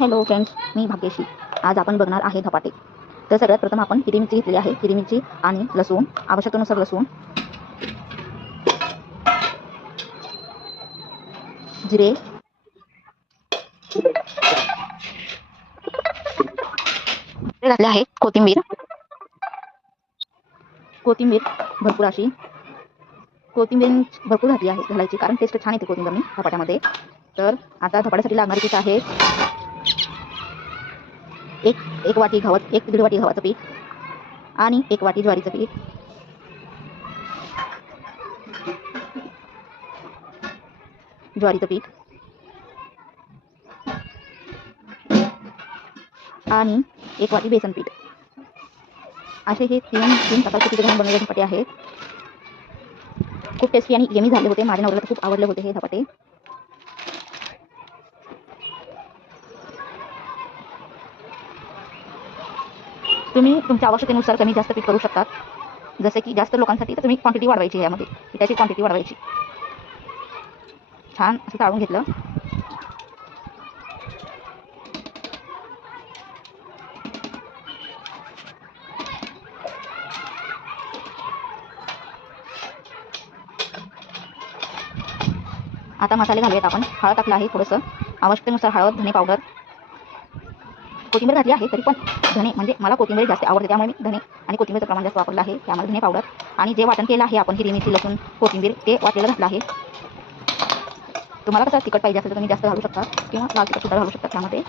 Hello friends, मी भाग्यश्री. आज आपण बघणार आहे धपाटे. तर सगळ्यात प्रथम आपण हिरवी मिरची घेतलेली आहे. हिरवी मिरची आणि लसूण, आवश्यकतेनुसार लसूण, जिरे, घातले आहे. कोथिंबीर कोथिंबीर भरपूर अशी कोथिंबीर भरपूर घालायची, कारण टेस्ट छान येते कोथिंबीर धपाट्यामध्ये. तर आता धपाट्यासाठी लागणारे पीठ आहे एक वाटी गव्हाचं, 1 ते दीड वाटी गव्हाचं पीठ आणि 1 वाटी ज्वारीचं पीठ, आणि 1 वाटी बेसन पीठ. असे हे तीन प्रकारचे पीठ घालून बनवलेले धपाटे आहेत. खूप टेस्टी आणि यमी झाले होते. माझ्या नवऱ्याला खूप आवडले होते हे धपाटे. तुम्ही तुमच्या आवश्यकतेनुसार कमी जास्त पीठ करू शकता. जसे की जास्त लोकांसाठी तर तुम्ही क्वांटिटी वाढवायची, यामध्ये पिठाची क्वांटिटी वाढवायची. छान असं चाळून घेतलं. आता मसाले घालूयात आपण. हळद टाकलं आहे थोडंसं, आवश्यकतेनुसार हळद, धने पावडर, कोथिंबीर घातली आहे. तरी पण धने म्हणजे मला कोथिंबीर जास्त आवडते, त्यामुळे मी धने आणि कोथिंबीरचं प्रमाण जास्त वापरलं आहे. त्यामध्ये धने पावडर आणि जे वाटण केलं आहे आपण हिरवी मिरची, लसूण, कोथिंबीर, ते वाटलेलं घातलं आहे. तुम्हाला कसं तिखट पाहिजे असेल तर तुम्ही जास्त घालू शकता किंवा लाल तिखट सुद्धा घालू शकता त्यामध्ये.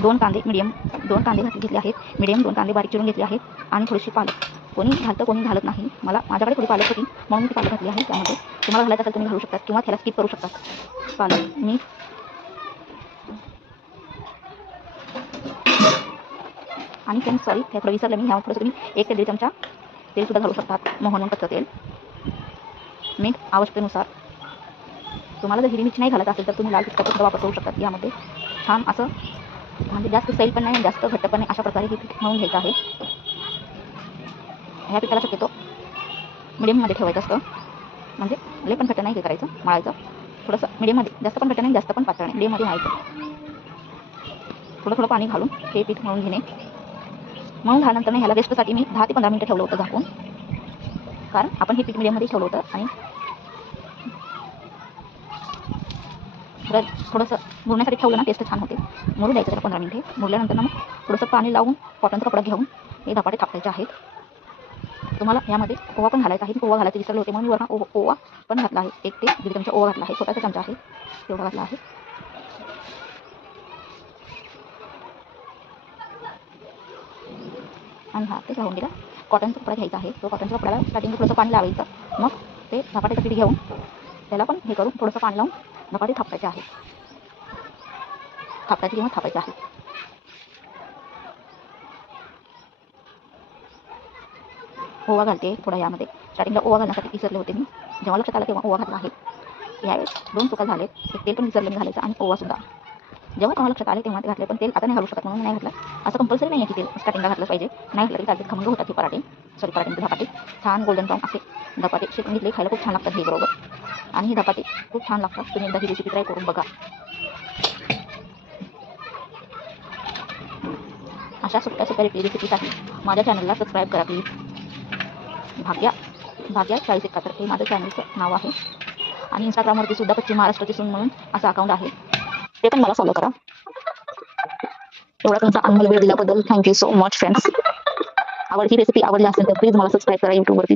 दोन कांदे घेतले आहेत. मीडियम 2 कांदे बारीक चिरून घेतले आहेत. आणि थोडीशी पालक. कोणी घालतं कोणी घालत नाही. माझ्याकडे थोडी पालक होती म्हणून मी पालक घातली आहे त्यामध्ये. तुम्हाला घालायचं असेल तुम्ही घालू शकता किंवा त्याला स्किप करू शकता. पालक, मीठ आणि फ्रेंड्स सॉरी थोडं विसरलं मी, ह्यावर थोडंसं तुम्ही 1 ते 1.5 चमचा तेल सुद्धा घालू शकतात. मोहन कच्चं तेल, मीठ आवश्यकतेनुसार. तुम्हाला जर हिरवी मिरची नाही घालत असेल तर तुम्ही लाल तिखटाचा सुद्धा वापर करू शकतात. यामध्ये छान असं म्हणजे जास्त सैल पण नाही जास्त घट्ट पण नाही, अशा प्रकारे हे पीठ मळून घ्यायचं आहे. ह्या पिठाला शक्यतो मिडियममध्ये ठेवायचं असतं. म्हणजे लय पण घट्ट नाही हे करायचं, मळायचं. थोडंसं मिडियममध्ये, जास्त पण घट्ट नाही जास्त पण पातळ नाही, मिडियममध्ये मळायचं. थोडं पाणी घालून हे पीठ मळून घेणे. मळून झाल्यानंतर ह्याला रेस्टसाठी मी 10 ते 15 मिनिटं ठेवलं होतं झाकून, कारण आपण हे पीठ मिडियममध्ये ठेवलं होतं. आणि थोडंसं मुरण्यासाठी ठेवलं ना टेस्ट छान होते. मुरू द्यायचं त्याला 15 मिनिटे. मुरल्यानंतर मग थोडंसं पाणी लावून कॉटनचा कपडा घेऊन हे धपाटे थापायचे आहेत. तुम्हाला यामध्ये ओवा पण घालायचा आहे. ओवा घालायचे विसरले होते म्हणून मी वरून ओवा पण घातला आहे. 1 ते 1.5 चमचा ओवा घातला आहे. छोटासा चमचा आहे तेवढा घातला आहे. आणि ते राहून गेला. कॉटनचा कपडा घ्यायचा आहे. तो कॉटनच्या कपड्याला स्टार्टिंगला थोडंसं पाणी लावायचं. मग ते धपाट्याचं पीठ घेऊन त्याला पण हे करून थोडंसं पाणी लावून धपाटे थापायचे आहेत. थापायचे आहेत. ओवा घालते थोडा यामध्ये. स्टार्टिंगला ओवा घालण्यासाठी विसरले होते मी. जेव्हा लक्षात आलं तेव्हा ओवा घातला आहे. यावेळेस 2 चुका झाले. एक तेल पण विसरले मी घालायचं आणि ओवा सुद्धा. जेव्हा तुम्हाला लक्षात आले तेव्हा ते घातले, पण तेल आता नाही घालू शकत म्हणून नाही घातलं. असं कंपल्सरी नाही आहे की तेल स्टार्टिंगला घातलं पाहिजे. नाही घातलं तरी चालते. खमंग होतात हे पराठे. पराठे धपाटे छान गोल्डन ब्राऊन असे धपाटे शेकून घेतले. खायला खूप छान लागतात हे बरोबर. आणि हे धपाटे खूप छान लागतात. तुम्ही एकदा ही रेसिपी ट्राय करून बघा. अशा सुट्ट्या रेसिपीसाठी माझ्या चॅनलला सबस्क्राईब करा प्लीज. भाग्या 4071 हे माझं चॅनलचं नाव आहे. आणि इंस्टाग्रामवरती सुद्धा पश्चिम महाराष्ट्राची सून म्हणून असं अकाउंट आहे, ते पण मला फॉलो करा. एवढा तुमचा अनमोल वेळ दिल्याबद्दल थँक्यू सो मच फ्रेंड्स. ही रेसिपी आवडली असेल तर प्लीज मला सबस्क्राईब करा यूट्यूबवरती.